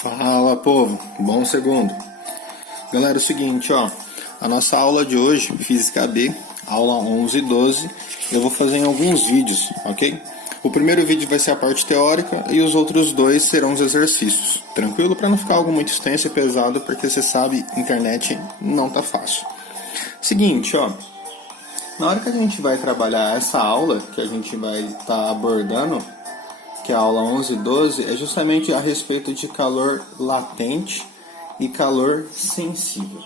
Fala, povo, bom segundo. Galera, é o seguinte, ó, a nossa aula de hoje, Física B, aula 11 e 12, eu vou fazer em alguns vídeos, ok? O primeiro vídeo vai ser a parte teórica e os outros dois serão os exercícios, tranquilo? Para não ficar algo muito extenso e pesado, porque você sabe, internet não tá fácil. Seguinte, ó, na hora que a gente vai trabalhar essa aula, que a gente vai estar abordando, que é a aula 11 e 12, é justamente a respeito de calor latente e calor sensível.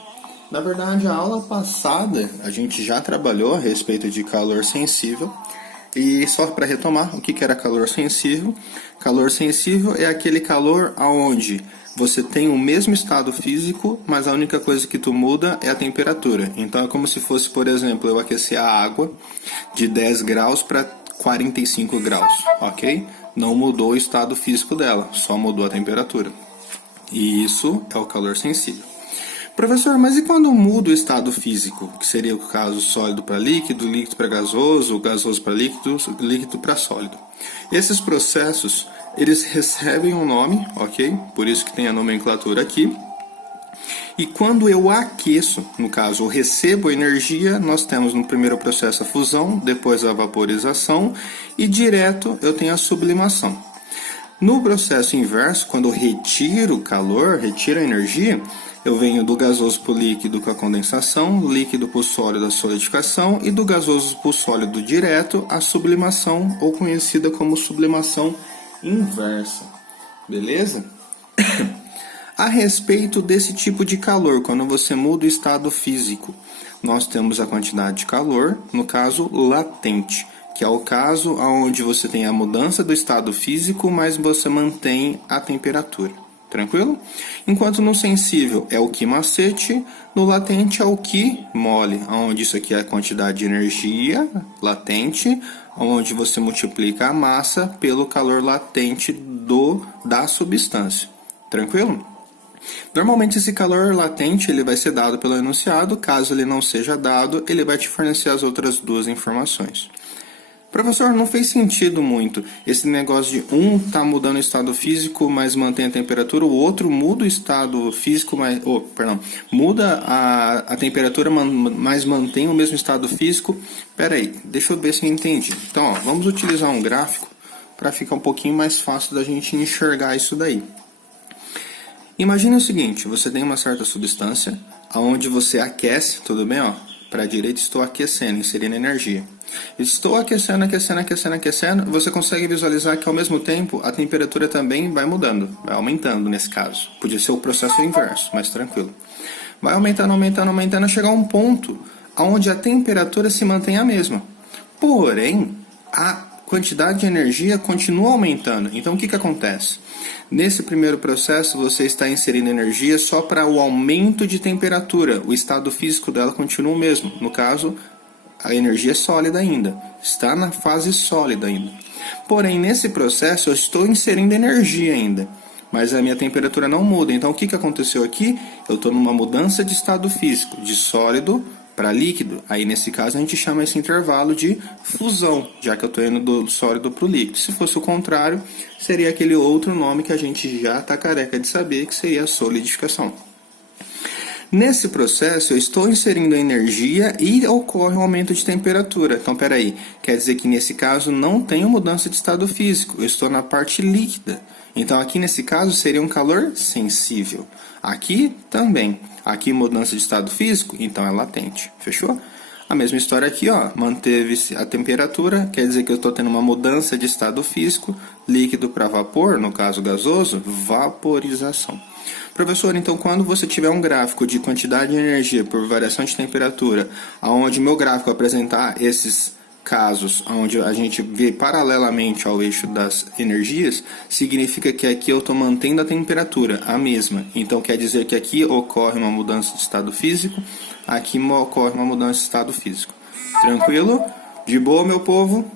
Na verdade, a aula passada a gente já trabalhou a respeito de calor sensível. E só para retomar, o que era calor sensível? Calor sensível é aquele calor onde você tem o mesmo estado físico, mas a única coisa que tu muda é a temperatura. Então é como se fosse, por exemplo, eu aquecer a água de 10 graus para 45 graus, ok? Não mudou o estado físico dela, só mudou a temperatura. E isso é o calor sensível. Professor, mas e quando muda o estado físico? Que seria o caso sólido para líquido, líquido para gasoso, gasoso para líquido, líquido para sólido. Esses processos, eles recebem um nome, ok? Por isso que tem a nomenclatura aqui. E quando eu aqueço, no caso, eu recebo energia, nós temos no primeiro processo a fusão, depois a vaporização e direto eu tenho a sublimação. No processo inverso, quando eu retiro calor, retiro a energia, eu venho do gasoso para o líquido com a condensação, líquido para o sólido a solidificação e do gasoso para o sólido direto a sublimação, ou conhecida como sublimação inversa. Beleza? A respeito desse tipo de calor, quando você muda o estado físico, nós temos a quantidade de calor, no caso latente, que é o caso onde você tem a mudança do estado físico, mas você mantém a temperatura. Tranquilo? Enquanto no sensível é o Q macete, no latente é o Q mole, onde isso aqui é a quantidade de energia latente, onde você multiplica a massa pelo calor latente da substância. Tranquilo? Normalmente esse calor latente ele vai ser dado pelo enunciado, caso ele não seja dado, ele vai te fornecer as outras duas informações. Professor, não fez sentido muito esse negócio de um tá mudando o estado físico, mas mantém a temperatura, o outro muda o estado físico, mas muda a temperatura, mas mantém o mesmo estado físico. Pera aí, deixa eu ver se eu entendi. Então, ó, vamos utilizar um gráfico para ficar um pouquinho mais fácil da gente enxergar isso daí. Imagine o seguinte, você tem uma certa substância, onde você aquece, tudo bem, ó? Para a direita estou aquecendo, inserindo energia. Estou aquecendo, você consegue visualizar que ao mesmo tempo a temperatura também vai mudando, vai aumentando nesse caso. Podia ser o processo inverso, mas tranquilo. Vai aumentando, chegar a um ponto onde a temperatura se mantém a mesma. Porém, a quantidade de energia continua aumentando. Então o que acontece? Nesse primeiro processo você está inserindo energia só para o aumento de temperatura. O estado físico dela continua o mesmo. No caso, a energia é sólida ainda. Está na fase sólida ainda. Porém, nesse processo eu estou inserindo energia ainda. Mas a minha temperatura não muda. Então o que aconteceu aqui? Eu estou numa mudança de estado físico, de sólido para líquido. Aí nesse caso a gente chama esse intervalo de fusão, já que eu estou indo do sólido para o líquido. Se fosse o contrário, seria aquele outro nome que a gente já está careca de saber, que seria a solidificação. Nesse processo eu estou inserindo energia e ocorre um aumento de temperatura. Então peraí, quer dizer que nesse caso não tenho mudança de estado físico, eu estou na parte líquida. Então aqui nesse caso seria um calor sensível. Aqui também. Aqui mudança de estado físico, então é latente. Fechou? A mesma história aqui, ó, manteve-se a temperatura, quer dizer que eu estou tendo uma mudança de estado físico, líquido para vapor, no caso gasoso, vaporização. Professor, então quando você tiver um gráfico de quantidade de energia por variação de temperatura, onde meu gráfico apresentar esses casos onde a gente vê paralelamente ao eixo das energias, significa que aqui eu estou mantendo a temperatura, a mesma. Então quer dizer que aqui ocorre uma mudança de estado físico, aqui ocorre uma mudança de estado físico. Tranquilo? De boa, meu povo?